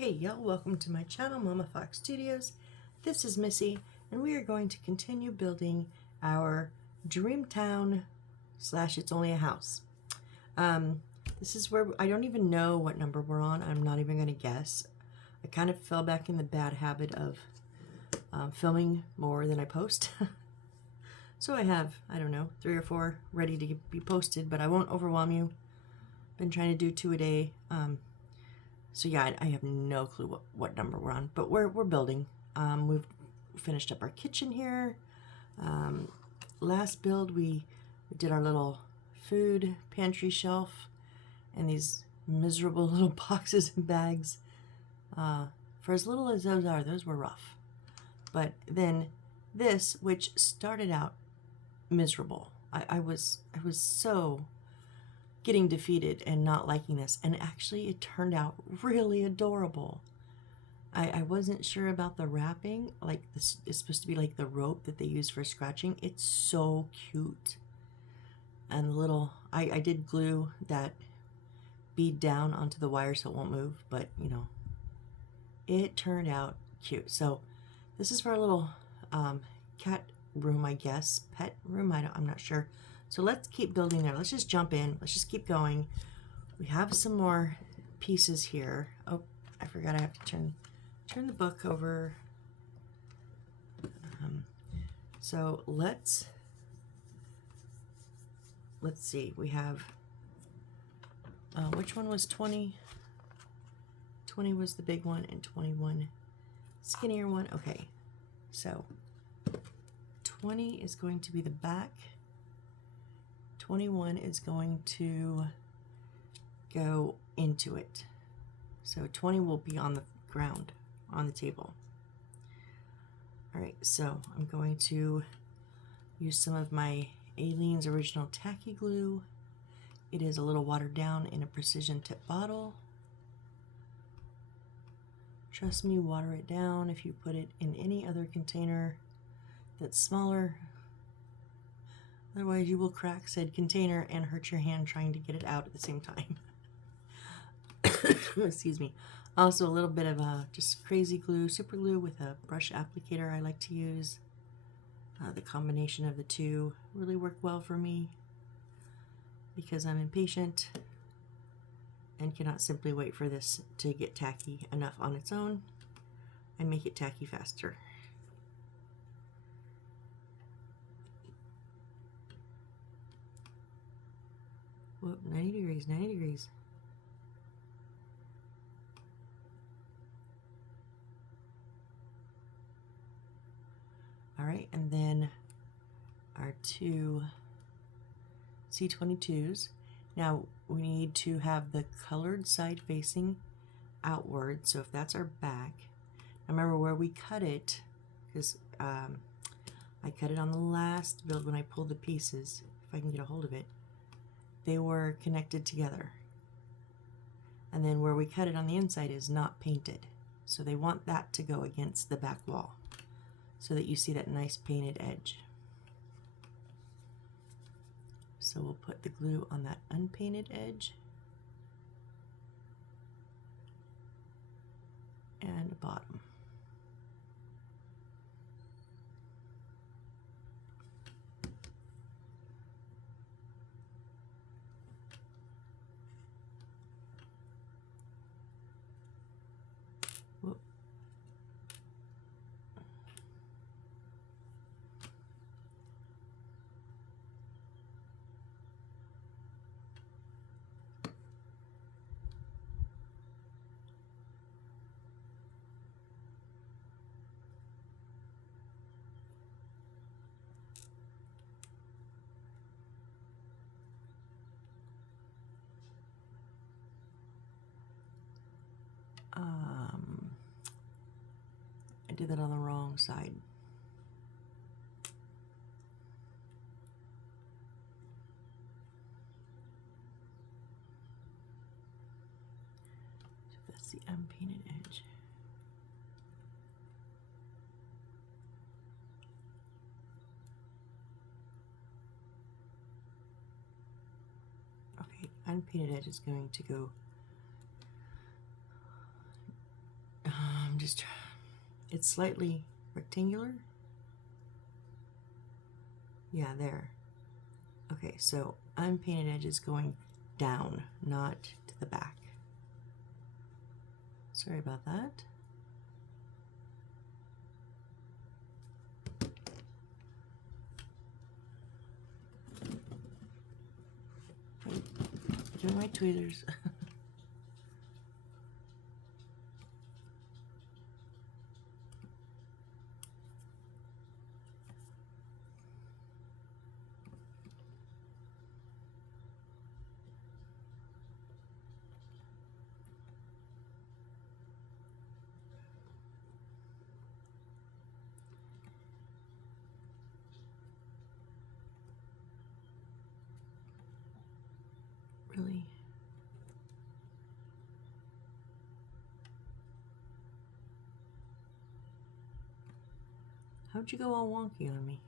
Hey y'all, welcome to my channel, Mama Fox Studios. This is Missy, and we are going to continue building our Dreamtown slash It's Only a House. This is where I don't even know what number we're on. I'm not even going to guess. I kind of fell back in the bad habit of filming more than I post. So I have, I don't know, 3 or 4 ready to be posted, but I won't overwhelm you. Been trying to do 2 a day. So yeah, I have no clue what number we're on, but we're building. We've finished up our kitchen here. Last build we did our little food pantry shelf and these miserable little boxes and bags. For as little as those were rough. But then this, which started out miserable, I was so getting defeated and not liking this, and actually it turned out really adorable. I wasn't sure about the wrapping. Like, this is supposed to be like the rope that they use for scratching. It's so cute. And the little, I did glue that bead down onto the wire so it won't move, but you know, it turned out cute. So this is for a little cat room, I guess, pet room. I'm not sure. So let's keep building there. Let's just jump in. Let's just keep going. We have some more pieces here. Oh, I forgot I have to turn the book over. So let's see. We have, which one was 20? 20 was the big one and 21 skinnier one. Okay, so 20 is going to be the back. 21 is going to go into it. So 20 will be on the ground, on the table. All right, so I'm going to use some of my Aleene's Original Tacky Glue. It is a little watered down in a precision tip bottle. Trust me, water it down. If you put it in any other container that's smaller, otherwise you will crack said container and hurt your hand trying to get it out at the same time. Excuse me. Also a little bit of just crazy glue, super glue with a brush applicator I like to use. The combination of the two really work well for me because I'm impatient and cannot simply wait for this to get tacky enough on its own. I make it tacky faster. Whoop, 90 degrees, 90 degrees. All right, and then our 2 C22s. Now we need to have the colored side facing outward. So if that's our back, now remember where we cut it, because I cut it on the last build when I pulled the pieces, if I can get a hold of it, they were connected together. And then where we cut it on the inside is not painted. So they want that to go against the back wall so that you see that nice painted edge. So we'll put the glue on that unpainted edge and the bottom. Whoop. I did that on the wrong side. So that's the unpainted edge. Okay, unpainted edge is going to go it's slightly rectangular. Yeah, there. Okay, so unpainted edges going down, not to the back. Sorry about that. Doing my tweezers. Really? How'd you go all wonky on me?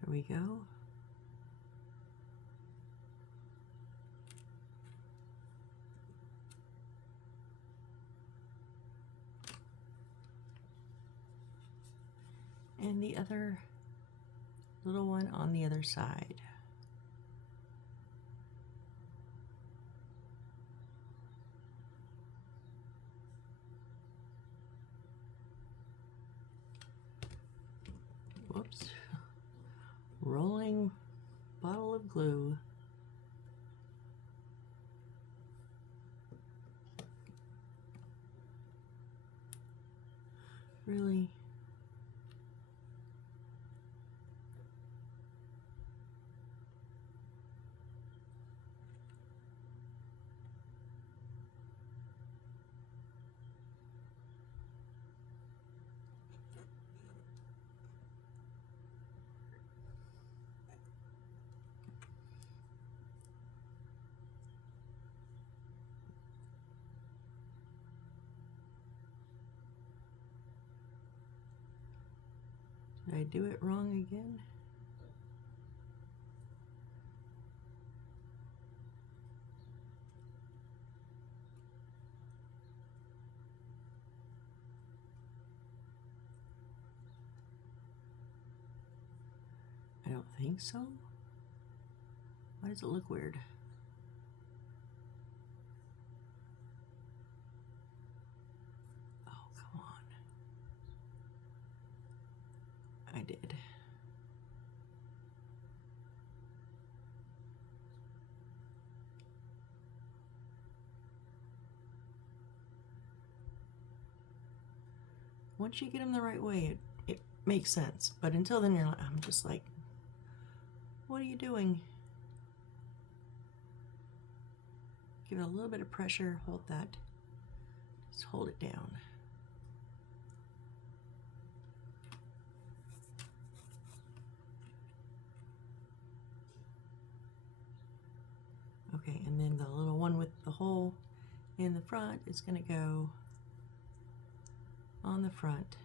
There we go. And the other little one on the other side. Whoops. Rolling bottle of glue. Really? Did I do it wrong again? I don't think so. Why does it look weird? Oh, come on. I did. Once you get them the right way, it makes sense. But until then, I'm just like, what are you doing? Give it a little bit of pressure, hold that. Just hold it down. Okay, and then the little one with the hole in the front is going to go on the front,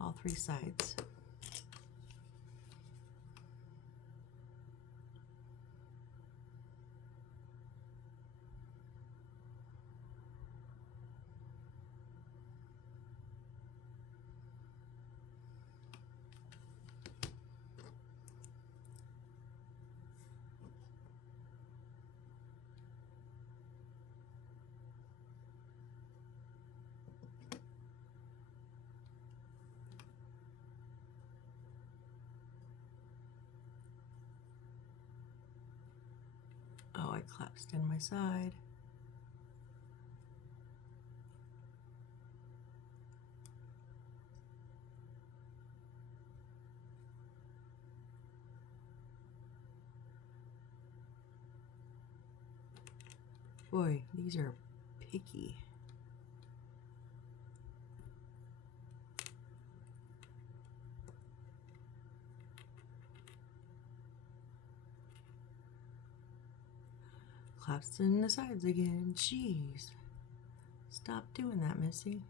all three sides. Oh, I collapsed in my side. Boy, these are picky. Collapsed in the sides again. Jeez. Stop doing that, Missy.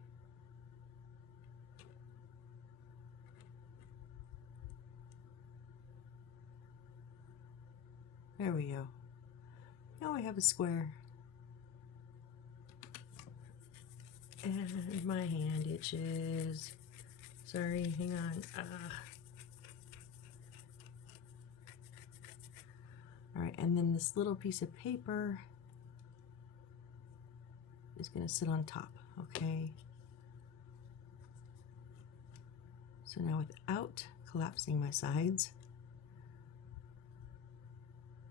There we go. Now we have a square. And my hand itches. Sorry, hang on. All right, and then this little piece of paper is going to sit on top, okay? So now without collapsing my sides,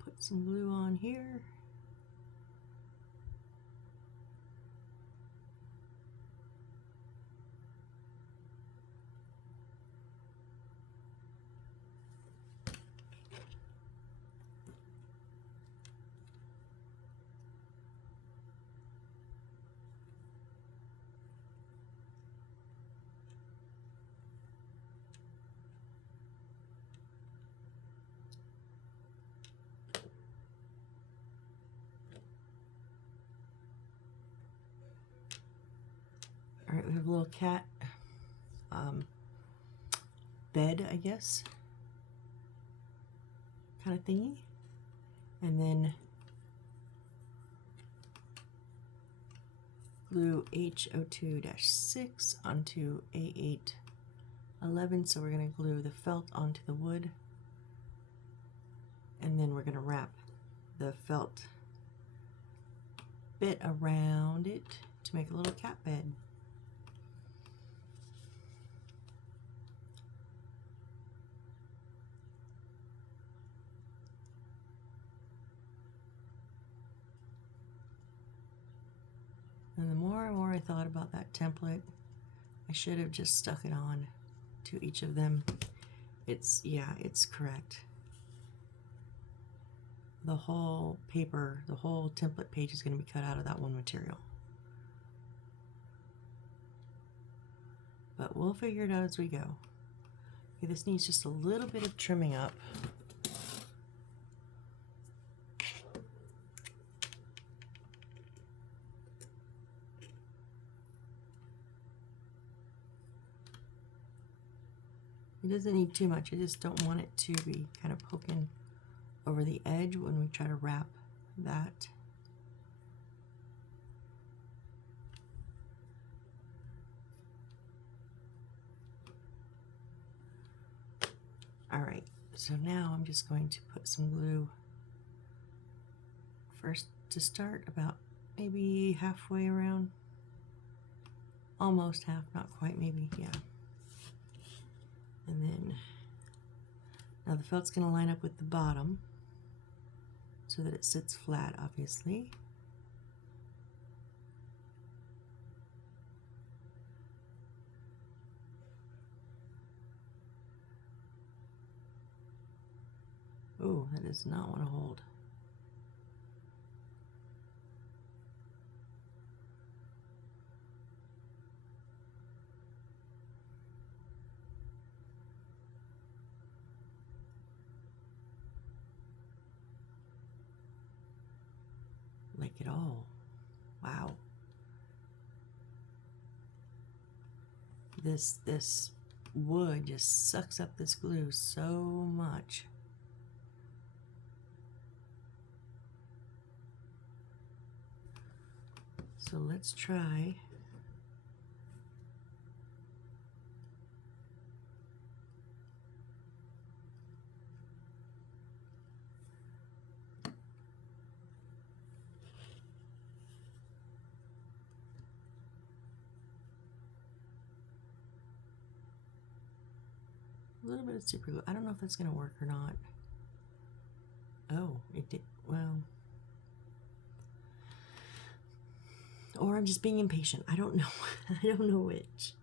put some glue on here. All right, we have a little cat bed, I guess, kind of thingy. And then glue HO2-6 onto A811. So we're going to glue the felt onto the wood. And then we're going to wrap the felt bit around it to make a little cat bed. And the more and more I thought about that template, I should have just stuck it on to each of them. Yeah, it's correct. The whole paper, the whole template page is going to be cut out of that one material. But we'll figure it out as we go. Okay, this needs just a little bit of trimming up. It doesn't need too much. I just don't want it to be kind of poking over the edge when we try to wrap that. All right, so now I'm just going to put some glue first to start, about maybe halfway around. Almost half, not quite, maybe, yeah. And then, now the felt's going to line up with the bottom so that it sits flat, obviously. Oh, that does not want to hold. Like it all. Wow. This wood just sucks up this glue so much. So let's try a little bit of super glue. I don't know if that's going to work or not. Oh, it did. Well, or I'm just being impatient. I don't know. I don't know which.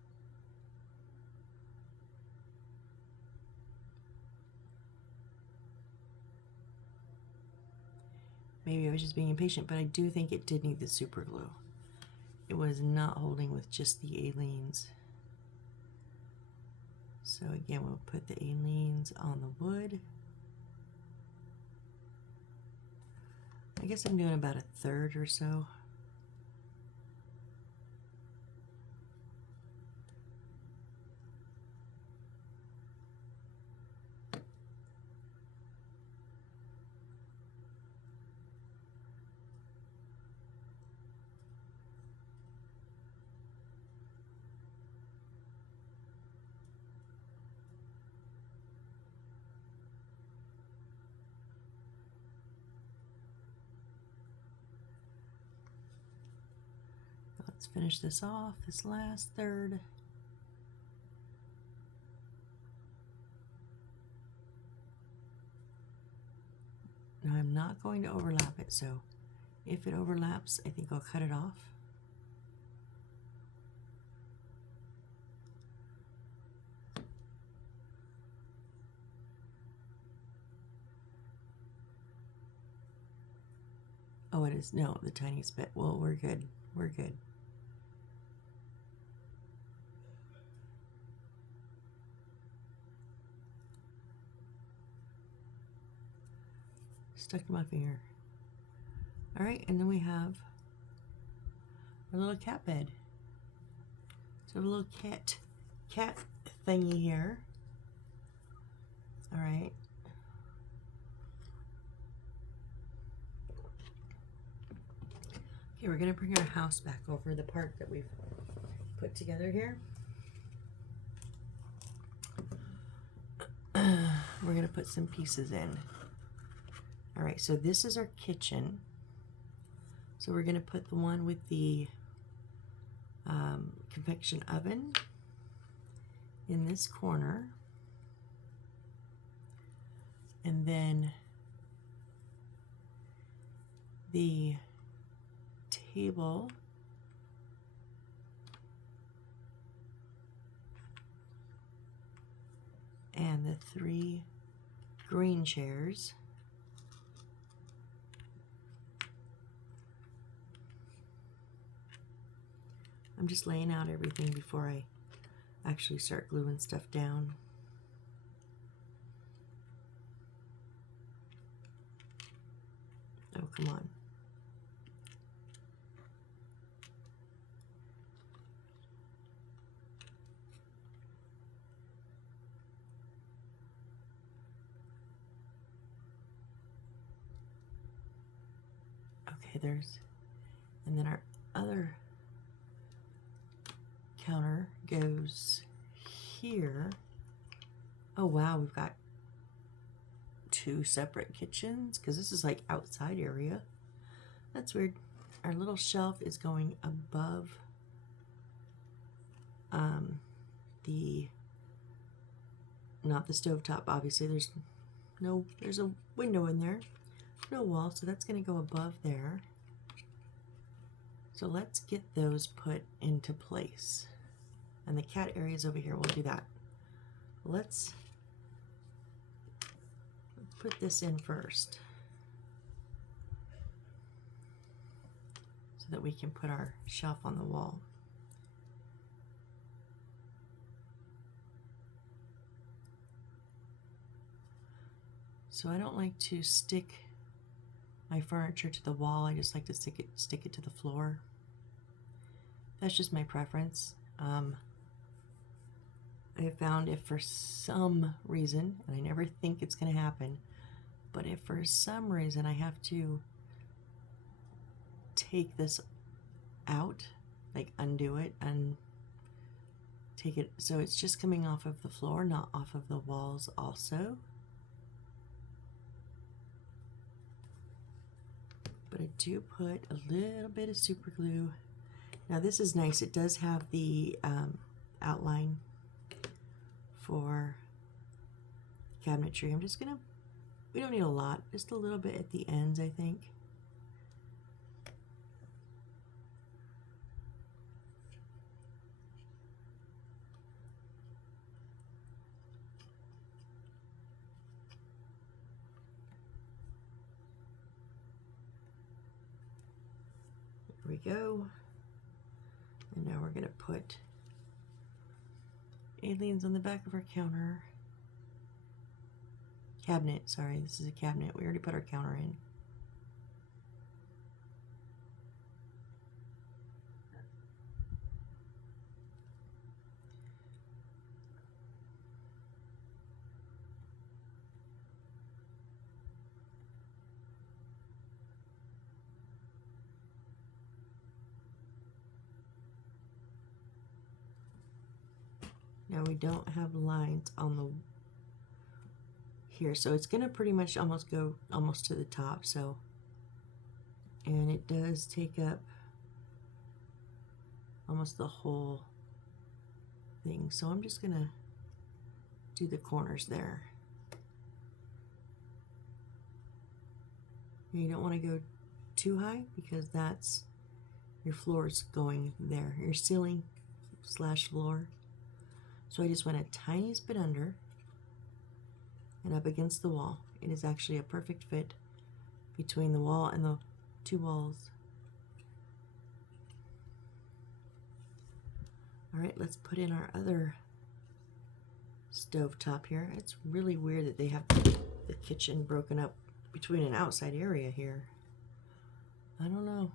Maybe I was just being impatient, but I do think it did need the super glue. It was not holding with just the aleenes. So again, we'll put the aleenes on the wood. I guess I'm doing about a third or so. Let's finish this off, this last third. Now I'm not going to overlap it, so if it overlaps, I think I'll cut it off. Oh, it is, no, the tiniest bit. Well, we're good, we're good. Stuck to my finger. All right, and then we have our little cat bed. So a little cat thingy here. All right. Okay, we're gonna bring our house back over, the part that we've put together here. We're gonna put some pieces in. All right, so this is our kitchen. So we're gonna put the one with the convection oven in this corner. And then the table and the 3 green chairs. I'm just laying out everything before I actually start gluing stuff down. Oh, come on. Okay, there's, and then our other counter goes here. Oh wow, we've got 2 separate kitchens because this is like outside area. That's weird. Our little shelf is going above not the stovetop, obviously. There's a window in there, no wall, so that's going to go above there. So let's get those put into place. And the cat area is over here. We'll do that. Let's put this in first so that we can put our shelf on the wall. So I don't like to stick my furniture to the wall. I just like to stick it to the floor. That's just my preference. I have found if for some reason, and I never think it's going to happen, but if for some reason I have to take this out, like undo it and take it so it's just coming off of the floor, not off of the walls also. But I do put a little bit of super glue. Now this is nice. It does have the outline for cabinetry. I'm just gonna, we don't need a lot, just a little bit at the ends, I think. There we go. And now we're gonna put aliens on the back of our counter. Cabinet, sorry, this is a cabinet. We already put our counter in. Now we don't have lines on the here, so it's gonna pretty much almost go almost to the top. So, and it does take up almost the whole thing. So I'm just gonna do the corners there. You don't want to go too high because that's your floor is going there, your ceiling slash floor. So I just went a tiniest bit under and up against the wall. It is actually a perfect fit between the wall and the two walls. All right, let's put in our other stove top here. It's really weird that they have the kitchen broken up between an outside area here. I don't know.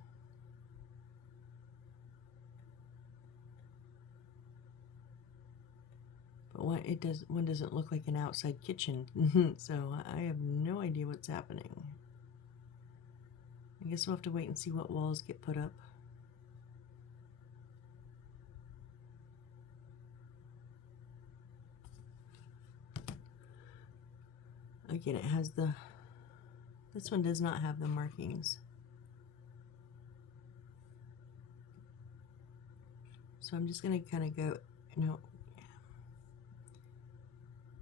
But one doesn't look like an outside kitchen, so I have no idea what's happening. I guess we'll have to wait and see what walls get put up. Again, it has this one does not have the markings. So I'm just gonna kind of go,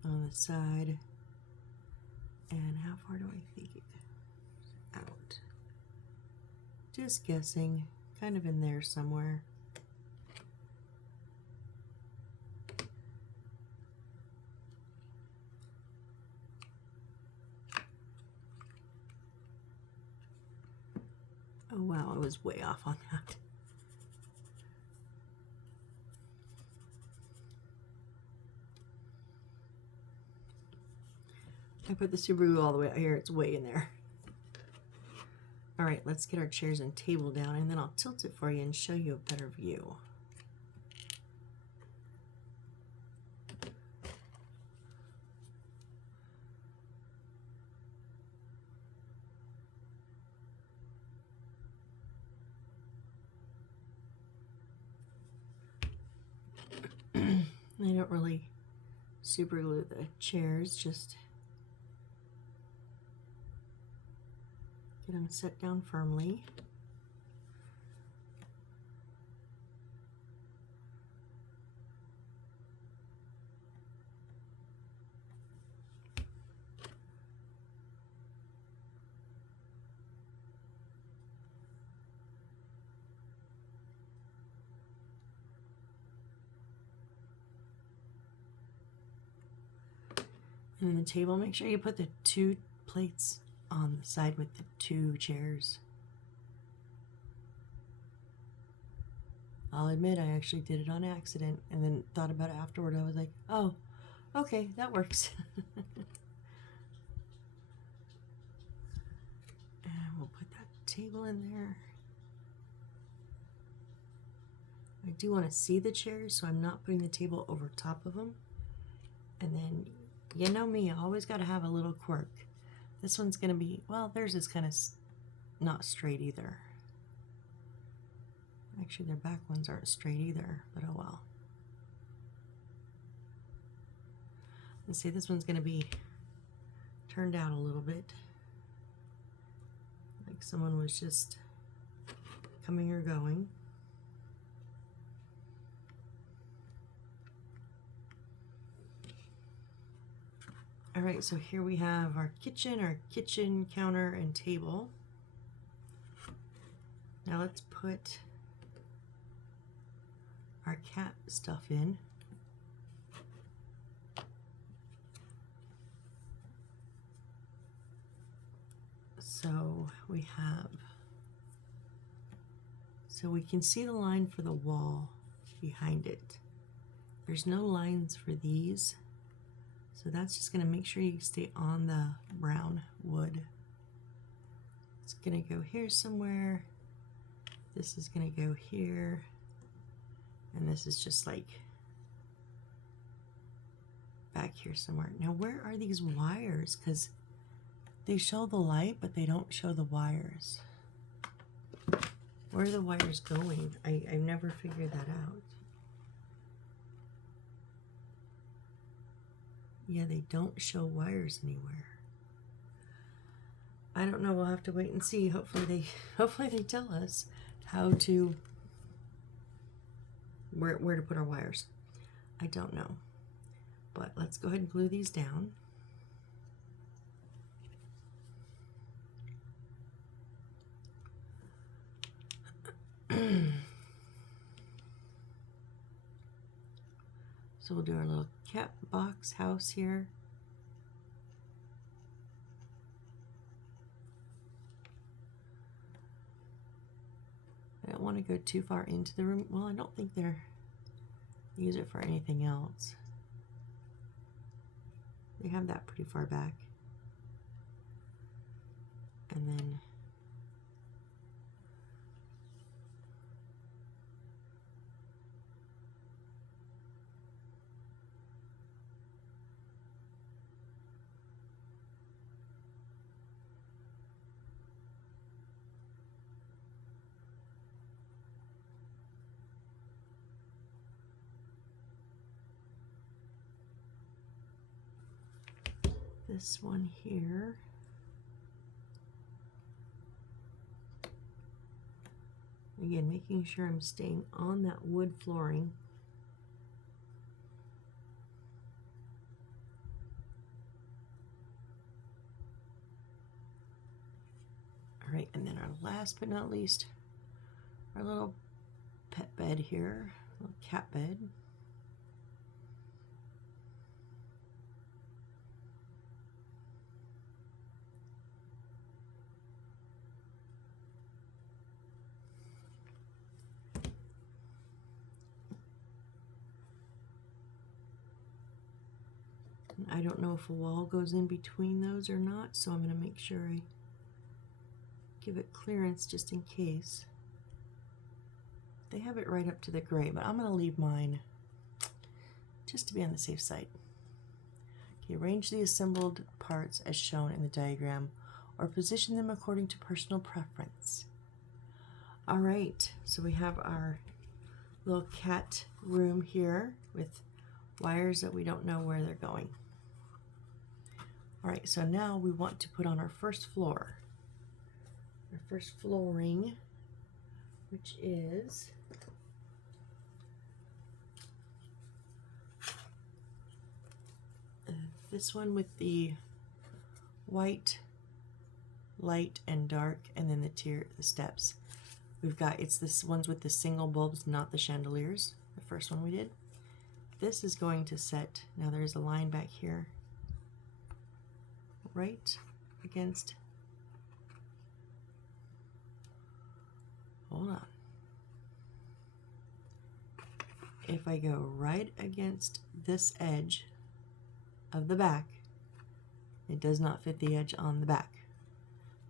on the side. And how far do I think it goes out? Just guessing, kind of in there somewhere. Oh wow, I was way off on that. I put the super glue all the way out here, it's way in there. All right, let's get our chairs and table down, and then I'll tilt it for you and show you a better view. I don't really super glue the chairs, just get them set down firmly. And then the table, make sure you put the 2 plates on the side with the 2 chairs. I'll admit I actually did it on accident and then thought about it afterward. I was like, oh, okay, that works. And we'll put that table in there. I do want to see the chairs, so I'm not putting the table over top of them. And then, you know me, I always got to have a little quirk. This one's going to be, well, theirs is kind of not straight either. Actually, their back ones aren't straight either, but oh well. Let's see, this one's going to be turned out a little bit. Like someone was just coming or going. All right, so here we have our kitchen counter and table. Now let's put our cat stuff in. So we can see the line for the wall behind it. There's no lines for these. So that's just gonna make sure you stay on the brown wood. It's gonna go here somewhere. This is gonna go here. And this is just like back here somewhere. Now where are these wires? Because they show the light, but they don't show the wires. Where are the wires going? I've never figured that out. Yeah, they don't show wires anywhere. I don't know, we'll have to wait and see. Hopefully they tell us how to where to put our wires. I don't know. But let's go ahead and glue these down. So we'll do our little cat box house here. I don't want to go too far into the room. Well, I don't think they're use it for anything else. They have that pretty far back. And then this one here. Again, making sure I'm staying on that wood flooring. All right, and then our last but not least, our little pet bed here, little cat bed. I don't know if a wall goes in between those or not, so I'm going to make sure I give it clearance just in case. They have it right up to the gray, but I'm going to leave mine just to be on the safe side. Okay, arrange the assembled parts as shown in the diagram or position them according to personal preference. All right, so we have our little cat room here with wires that we don't know where they're going. All right, so now we want to put on our first floor. Our first flooring, which is this one with the white, light, and dark, and then the steps. We've got, it's this ones with the single bulbs, not the chandeliers, the first one we did. This is going to set, now there's a line back here, right against, hold on. If I go right against this edge of the back, it does not fit the edge on the back.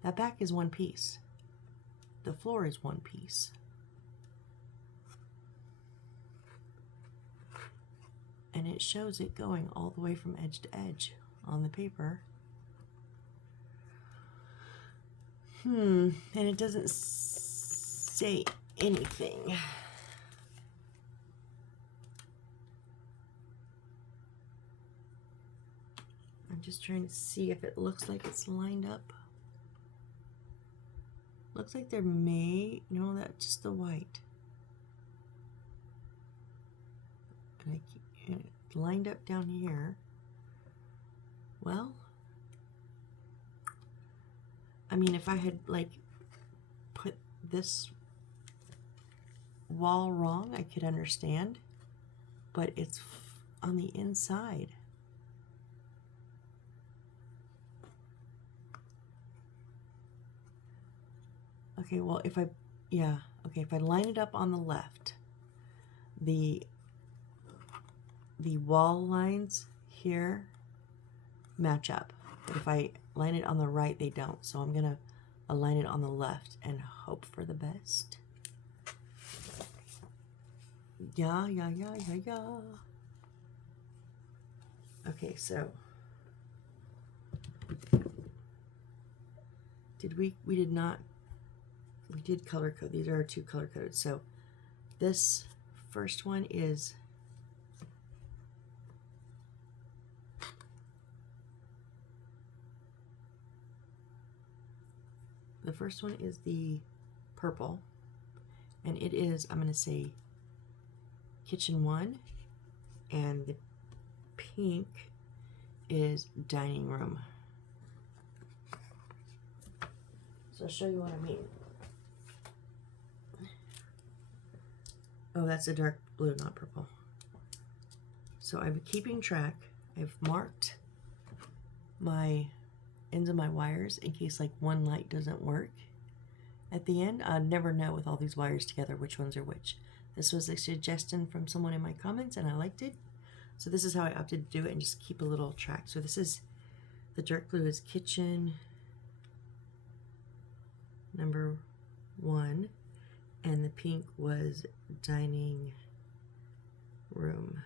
That back is one piece. The floor is one piece. And it shows it going all the way from edge to edge on the paper. And it doesn't say anything. I'm just trying to see if it looks like it's lined up. Looks like there may, no, that's just the white. And it's lined up down here. Well, I mean, if I had like put this wall wrong, I could understand, but it's on the inside. Okay, well, if I line it up on the left, the wall lines here match up. But if I line it on the right, they don't. So I'm gonna align it on the left and hope for the best. Yeah. Okay, so we did color code. These are our two color codes. So this first one is the purple, and it is, I'm going to say kitchen 1, and the pink is dining room. So I'll show you what I mean. Oh, that's a dark blue, not purple. So I'm keeping track. I've marked my ends of my wires in case like one light doesn't work. At the end, I'll never know with all these wires together which ones are which. This was a suggestion from someone in my comments and I liked it. So this is how I opted to do it and just keep a little track. So this is, the dark blue is kitchen number 1 and the pink was dining room.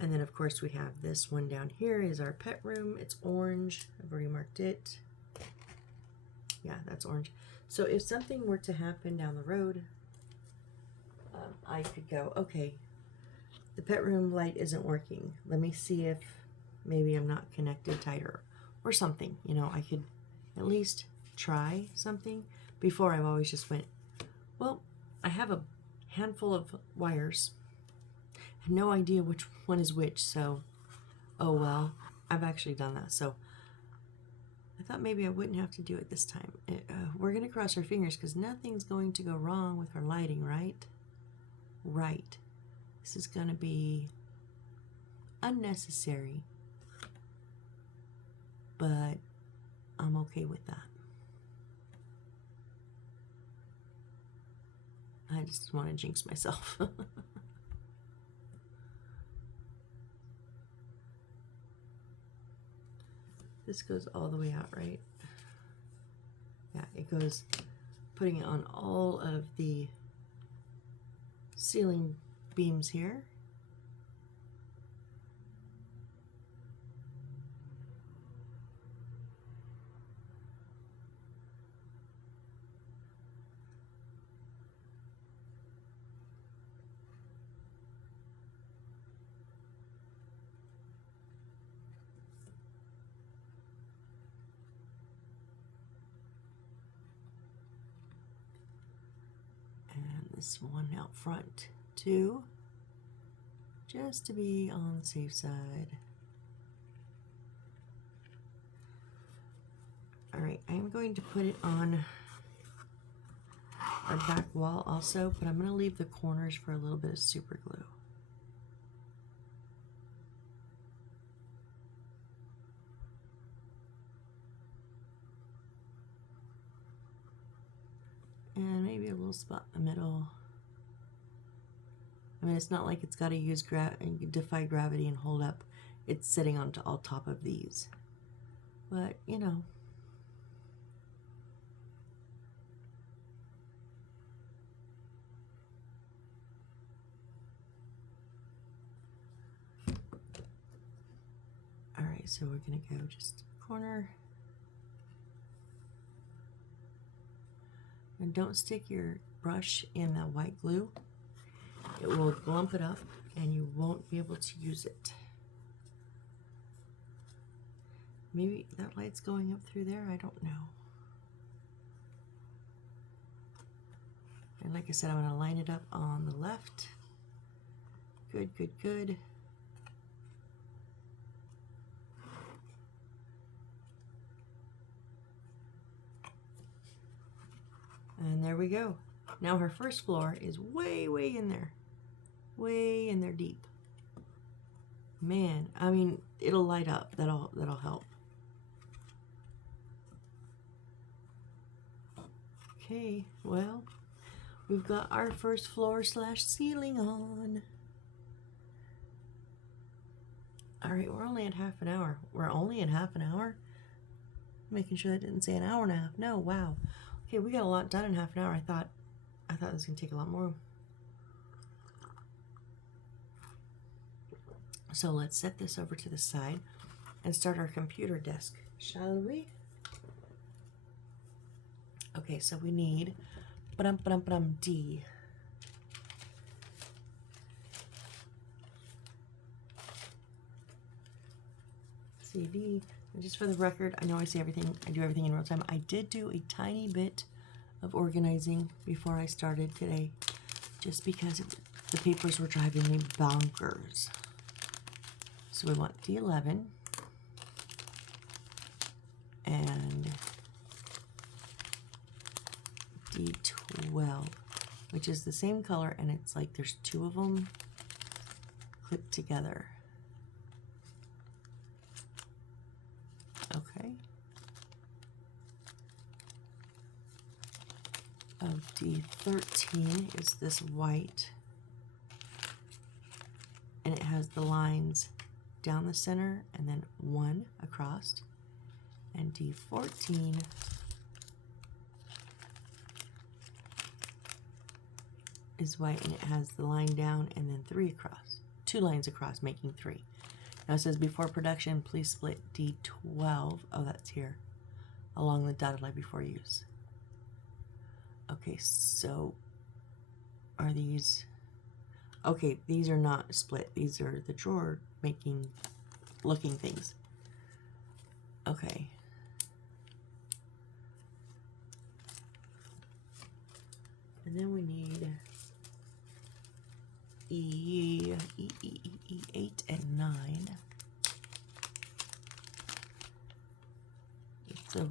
And then of course we have this one down here is our pet room. It's orange. I've already marked it. Yeah, that's orange. So if something were to happen down the road, I could go, okay, the pet room light isn't working. Let me see if maybe I'm not connected tighter or something. You know, I could at least try something. Before I've always just went, well, I have a handful of wires. I have no idea which one is which, so, oh well, I've actually done that. So I thought maybe I wouldn't have to do it this time. We're going to cross our fingers because nothing's going to go wrong with our lighting, right? Right. This is going to be unnecessary, but I'm okay with that. I just want to jinx myself. This goes all the way out, right? Yeah, it goes, putting it on all of the ceiling beams here. This one out front too, just to be on the safe side. All right, I'm going to put it on our back wall also, but I'm going to leave the corners for a little bit of super glue. And maybe a little spot in the middle. I mean, it's not like it's got to use defy gravity and hold up. It's sitting on top of these. But, you know. All right, so we're going to go just corner. And don't stick your brush in that white glue. It will glump it up and you won't be able to use it. Maybe that light's going up through there, I don't know. And like I said, I'm going to line it up on the left. Good, good, good. And there we go. Now her first floor is way, way in there. Way in there deep. Man, I mean, it'll light up. That'll help. Okay, well, we've got our first floor slash ceiling on. All right, we're only at half an hour. We're only at half an hour? Making sure I didn't say an hour and a half. No, wow. Okay, we got a lot done in half an hour. I thought it was gonna take a lot more. So let's set this over to the side and start our computer desk, shall we? Okay, so we need D. CD. And just for the record, I know I say everything, I do everything in real time. I did do a tiny bit of organizing before I started today, just because the papers were driving me bonkers. So we want D11 and D12, which is the same color, and it's like there's two of them clipped together. Okay. D13 is this white, and it has the lines down the center and then one across. And D14 is white, and it has the line down and then three across, two lines across, making three. Now it says before production, please split D12, oh that's here, along the dotted line before use. Okay, so are these, okay, these are not split. These are the drawer making, looking things. Okay. And then we need E8 and 9. It's a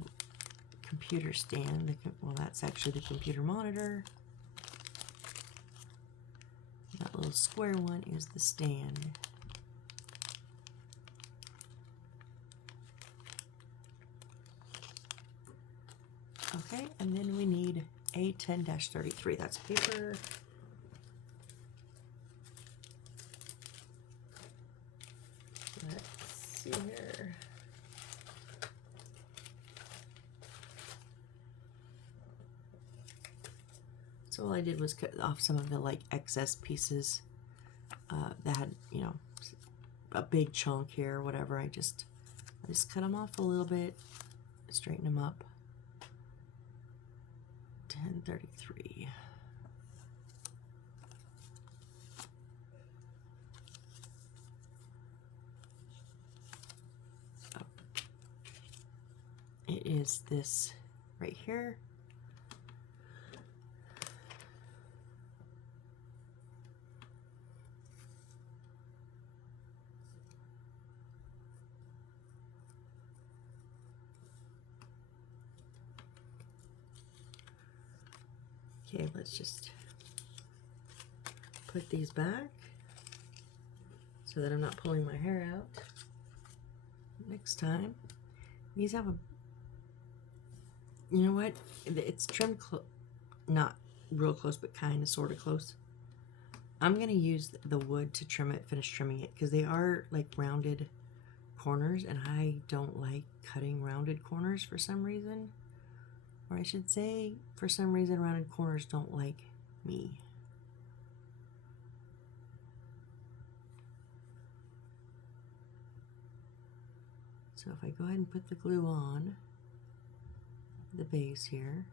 computer stand. Well, that's actually the computer monitor. That little square one is the stand. Okay, and then we need A10-33. That's paper. Let's see here. So all I did was cut off some of the like excess pieces that had, you know, a big chunk here or whatever. I just cut them off a little bit, straighten them up. 1033. Oh. It is this right here. Okay, let's just put these back so that I'm not pulling my hair out next time. These have a, you know what? It's trimmed not real close, but kind of sort of close. I'm going to use the wood to trim it, finish trimming it, because they are like rounded corners, and I don't like cutting rounded corners for some reason. Or I should say, for some reason, rounded corners don't like me. So if I go ahead and put the glue on the base here,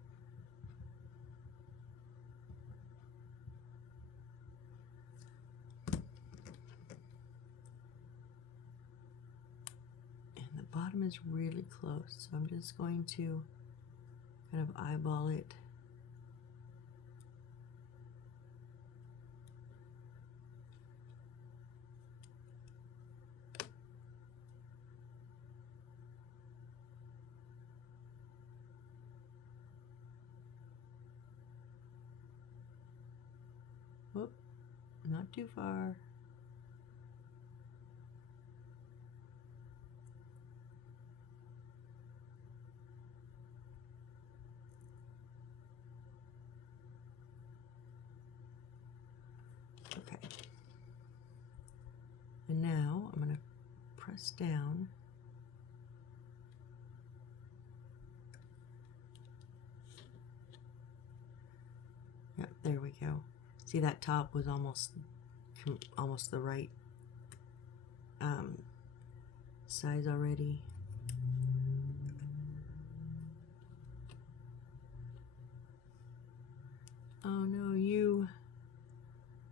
and the bottom is really close, so I'm just going to kind of eyeball it. Whoop, not too far. Okay. And now I'm going to press down. Yep, there we go. See, that top was almost the right size already. Oh no, you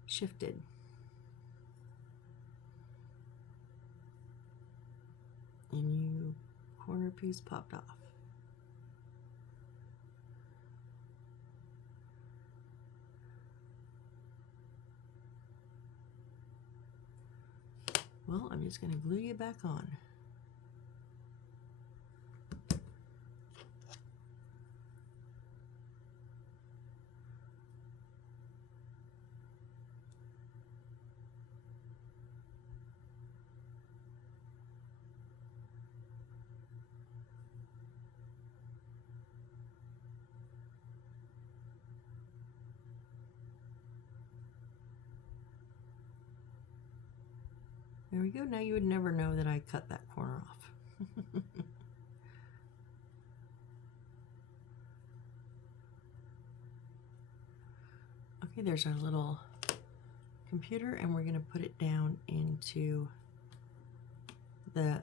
shifted. And you corner piece popped off. Well, I'm just going to glue you back on. There we go. Now you would never know that I cut that corner off. Okay, there's our little computer, and we're going to put it down into the,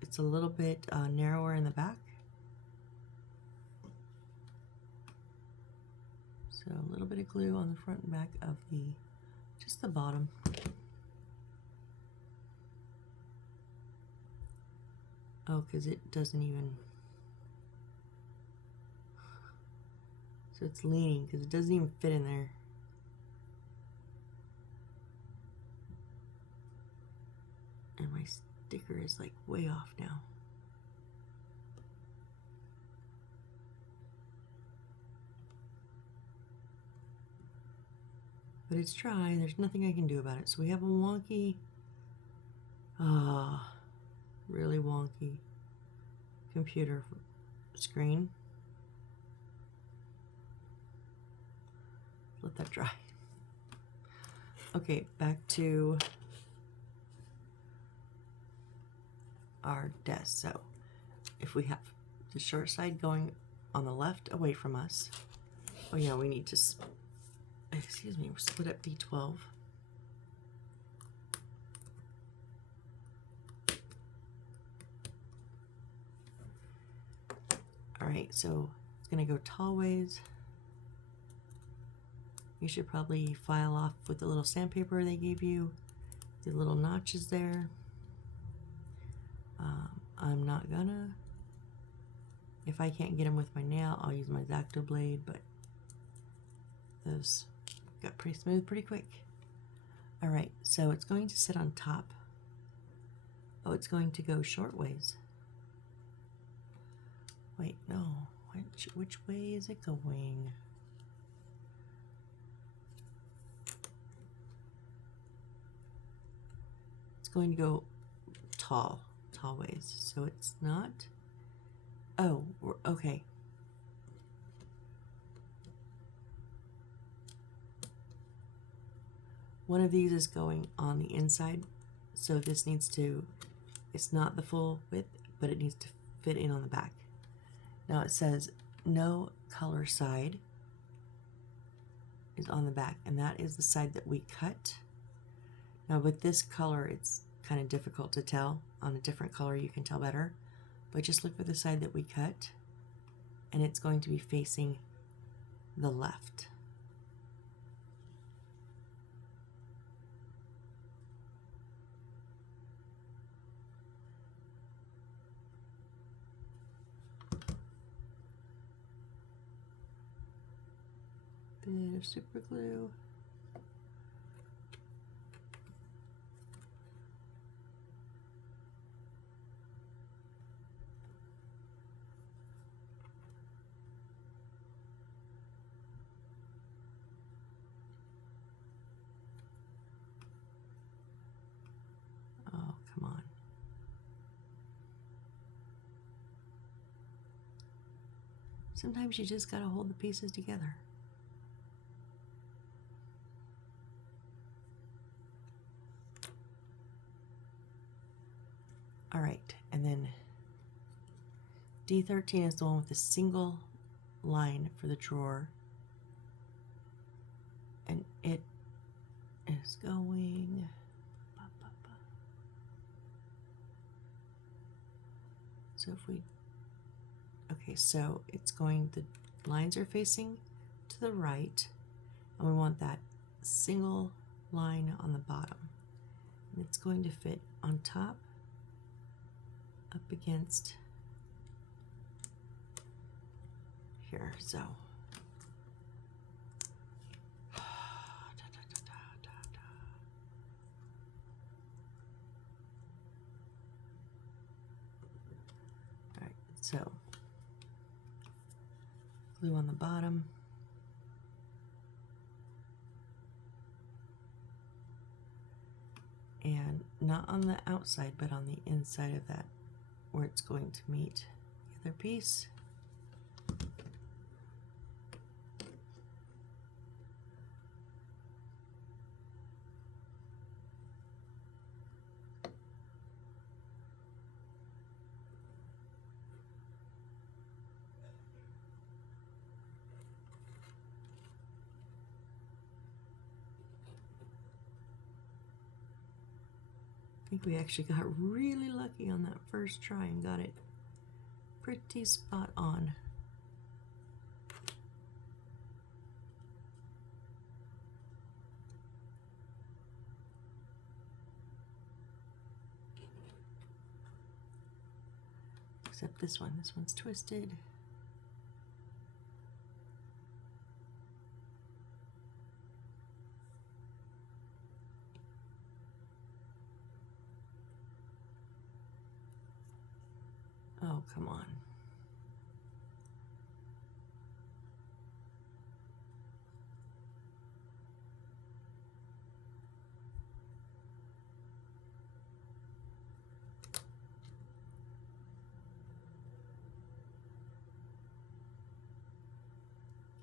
it's a little bit narrower in the back. So a little bit of glue on the front and back of the, just the bottom. Oh, because it doesn't even, so it's leaning because it doesn't even fit in there. And my sticker is like way off now. But it's dry, there's nothing I can do about it. So we have a wonky, really wonky computer screen. Let that dry. Okay, back to our desk. So if we have the short side going on the left away from us, oh yeah, we need to, excuse me, split up D12. All right, so it's gonna go tall ways. You should probably file off with the little sandpaper they gave you, the little notches there. I'm not gonna. If I can't get them with my nail, I'll use my X-Acto blade, but those got pretty smooth pretty quick. All right, so it's going to sit on top. Oh, it's going to go short ways. Wait, no. Which way is it going? It's going to go tall ways. So it's not. Oh, okay. One of these is going on the inside, so this needs to, it's not the full width, but it needs to fit in on the back. Now it says no color side is on the back, and that is the side that we cut. Now with this color, it's kind of difficult to tell. On a different color you can tell better, but just look for the side that we cut, and it's going to be facing the left. Bit of super glue. Oh, come on. Sometimes you just gotta hold the pieces together. All right, and then D13 is the one with the single line for the drawer. And it is going, so if we, okay, so it's going, the lines are facing to the right, and we want that single line on the bottom. And it's going to fit on top, up against here, so. So glue on the bottom. And not on the outside, but on the inside of that, where it's going to meet the other piece. I think we actually got really lucky on that first try and got it pretty spot on. Except this one's twisted. Oh, come on.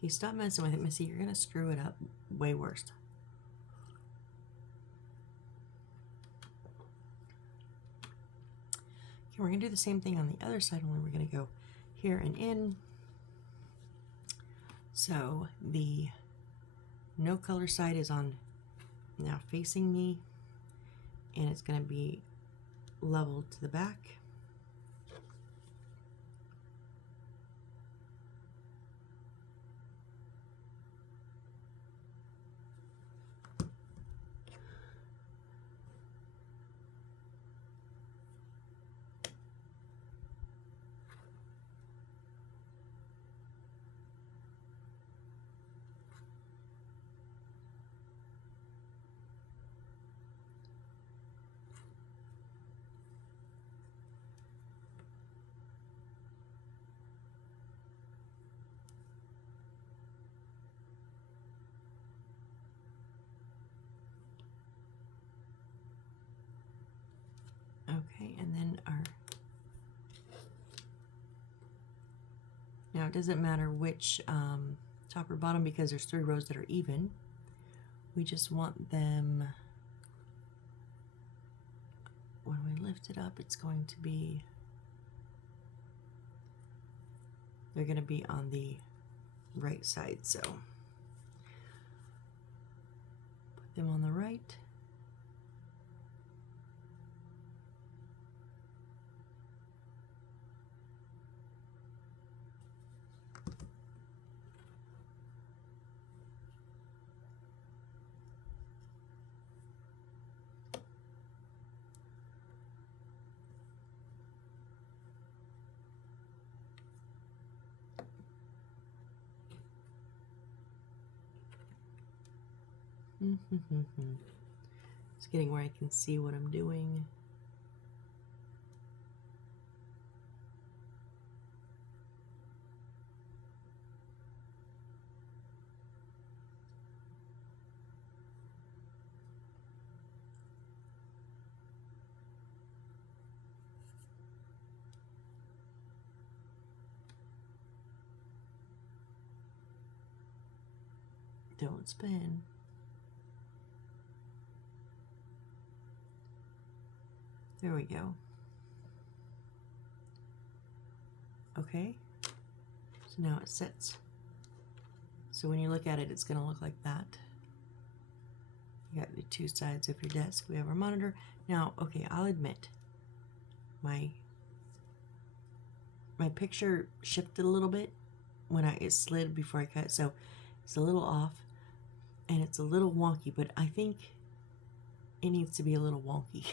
You stop messing with it, Missy. You're gonna screw it up way worse. Okay, we're gonna do the same thing on the other side, only we're gonna go here and in. So the no color side is on now facing me, and it's gonna be level to the back. Okay, and then now it doesn't matter which top or bottom because there's 3 rows that are even. We just want them, when we lift it up, it's going to be, they're going to be on the right side, so put them on the right. It's getting where I can see what I'm doing. Don't spin. There we go. Okay, so now it sits. So when you look at it, it's going to look like that. You got the 2 sides of your desk. We have our monitor. Now, okay, I'll admit, my picture shifted a little bit when it slid before I cut, so it's a little off and it's a little wonky, but I think it needs to be a little wonky.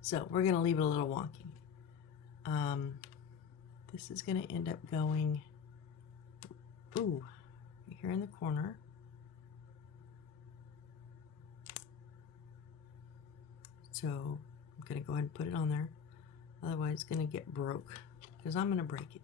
So we're going to leave it a little wonky. This is going to end up going, ooh, here in the corner. So I'm going to go ahead and put it on there. Otherwise it's going to get broke, because I'm going to break it.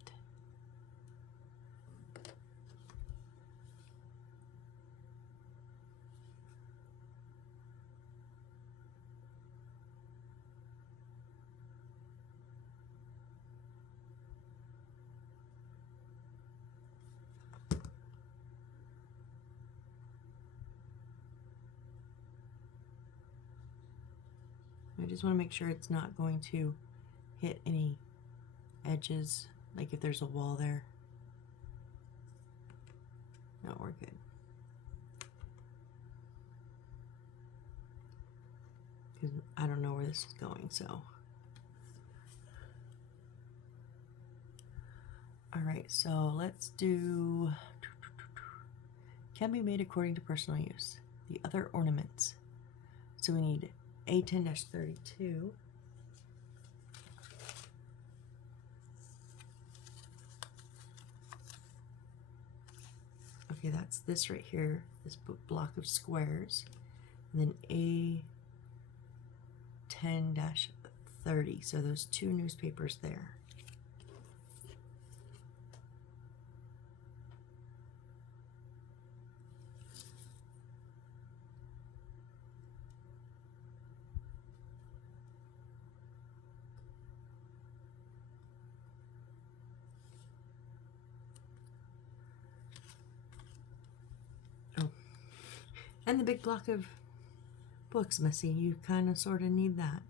I just want to make sure it's not going to hit any edges, like if there's a wall there. No, we're good. Because I don't know where this is going, so. All right, so let's do, can be made according to personal use. The other ornaments. So we need A10-32. Okay, that's this right here, this block of squares. And then A10-30, so those two newspapers there. Oh, and the big block of books, Missy. You kind of sort of need that.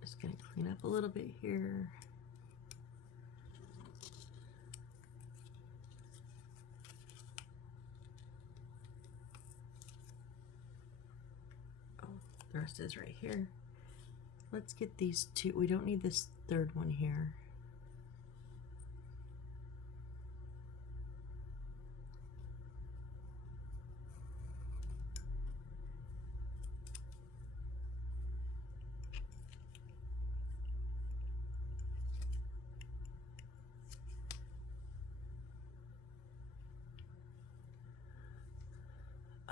Just gonna clean up a little bit here. Oh, the rest is right here. Let's get these two. We don't need this third one here.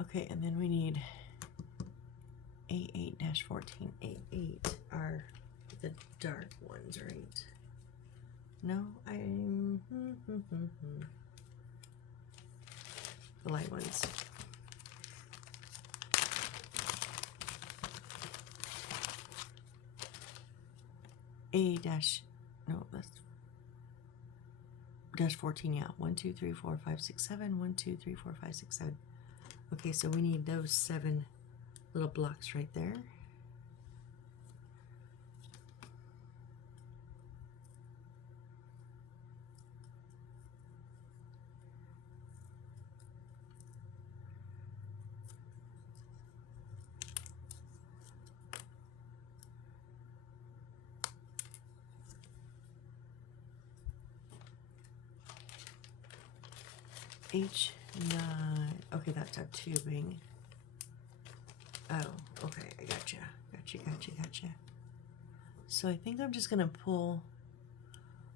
Okay, and then we need A8-14. A8 are the dark ones, right? No, I'm the light ones. No, that's -14, yeah. 1, 2, 3, 4, 5, 6, 7. 1, 2, 3, 4, 5, 6, 7. Okay, so we need those 7 little blocks right there. H9. Okay, that's our tubing. Oh, okay, I gotcha. Gotcha. So I think I'm just gonna pull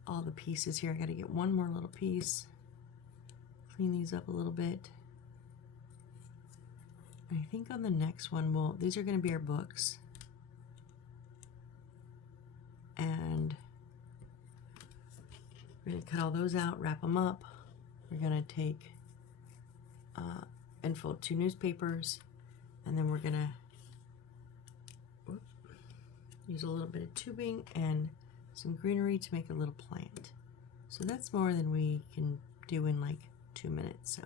all the pieces here. I gotta get one more little piece. Clean these up a little bit. I think on the next one, these are gonna be our books. And we're gonna cut all those out, wrap them up. We're gonna take and fold 2 newspapers, and then we're gonna use a little bit of tubing and some greenery to make a little plant. So that's more than we can do in like 2 minutes. So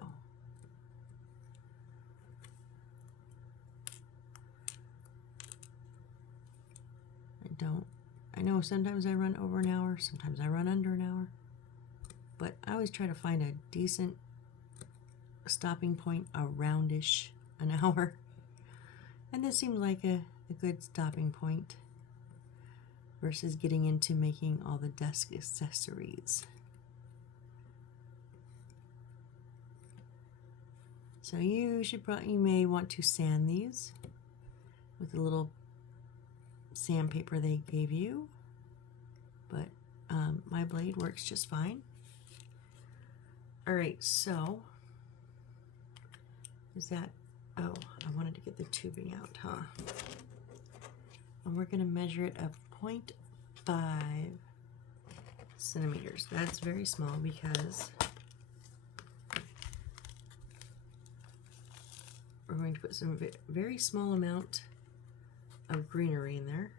I know sometimes I run over an hour, sometimes I run under an hour, but I always try to find a decent stopping point aroundish an hour. And this seemed like a good stopping point versus getting into making all the desk accessories. So you may want to sand these with a little sandpaper they gave you, but my blade works just fine. All right, so is that, oh, I wanted to get the tubing out, huh? And we're gonna measure it at 0.5 centimeters. That's very small because we're going to put some very small amount of greenery in there.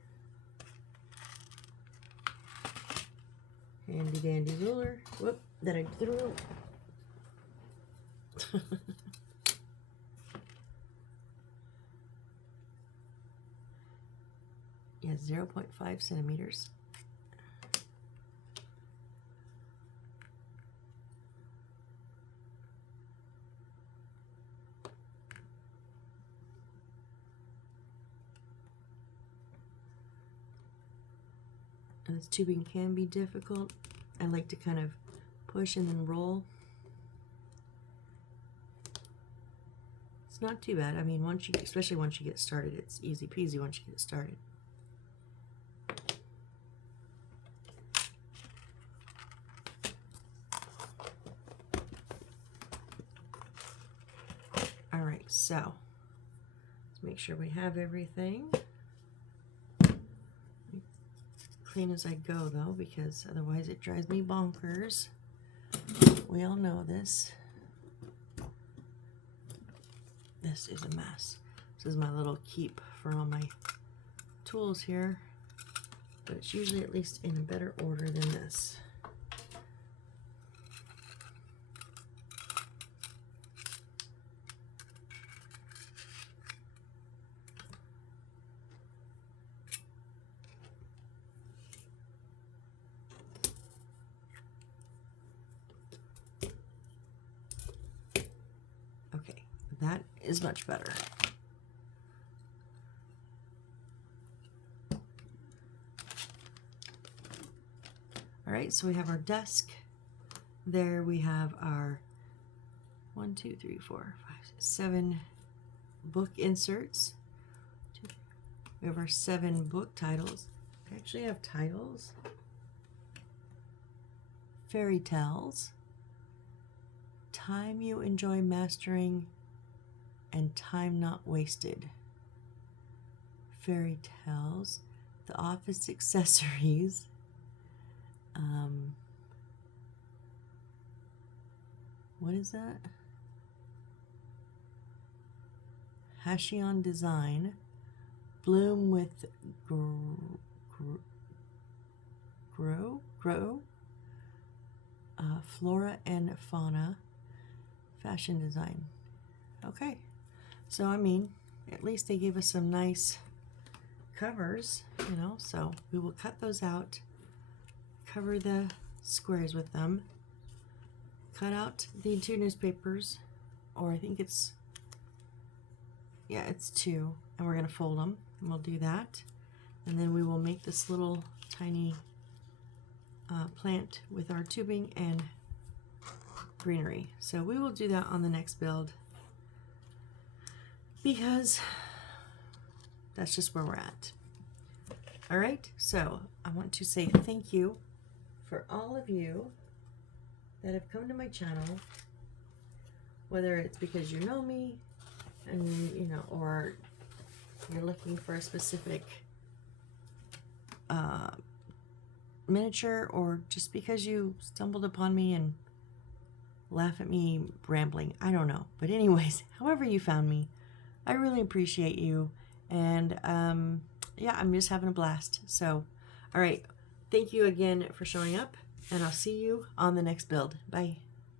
Handy dandy ruler. Whoop, that I threw. Yeah, 0.5 centimeters. And this tubing can be difficult. I like to kind of push and then roll. It's not too bad. I mean, especially once you get started, it's easy peasy once you get started. All right, so let's make sure we have everything. Clean as I go though, because otherwise it drives me bonkers. We all know this. This is a mess. This is my little keep for all my tools here, but it's usually at least in a better order than this. Okay, that is much better. All right, so we have our desk. There we have our 1, 2, 3, 4, 5, 6, 7 book inserts. We have our 7 book titles. We actually have titles. Fairy Tales, Time You Enjoy Mastering, and Time Not Wasted. Fairy Tales, The Office Accessories, what is that? Hashion Design, Bloom with Grow, Flora and Fauna, Fashion Design. Okay, so I mean, at least they gave us some nice covers, you know, so we will cut those out, cover the squares with them, cut out the 2 newspapers, or I think it's, yeah, it's 2, and we're going to fold them, and we'll do that, and then we will make this little tiny plant with our tubing and greenery. So we will do that on the next build, because that's just where we're at. All right, so I want to say thank you for all of you that have come to my channel, whether it's because you know me and you know, or you're looking for a specific miniature, or just because you stumbled upon me and laugh at me rambling. I don't know, but anyways, however you found me, I really appreciate you, and yeah, I'm just having a blast. So all right, thank you again for showing up, and I'll see you on the next build. Bye.